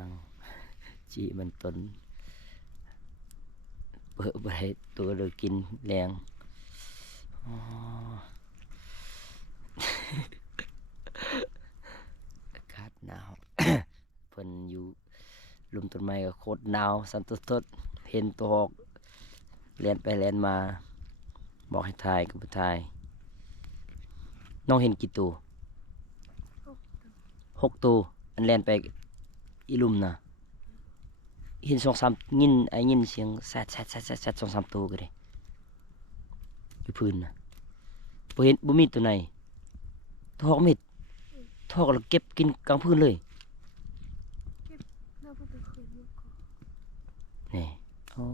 นั่งจีมันตนเปิดไปตัวเลยกินแรงอ๋ออากาศหนาว เพิ่นอยู่ลุมต้นไม้ก็โคตรหนาวสันตุสๆเห็นตัวหอกเลียนไปเลียนมาบอกให้ถ่ายก็บ่ถ่ายน้องเห็นกี่ตัว6 ตัวอันเลียนไปอีลุมนะเห็น2-3ยินไอ้ยินเสียงแซดแซดแซดแซดแซด2-3 ตัวก็ได้อยู่พื้นนะบ่เห็นบ่มีตัวไหนทอกมิดทอกแล้วเก็บกินกลางพื้นเลยเก็บเราไปเคยอยู่ก่อนนี่อ๋อ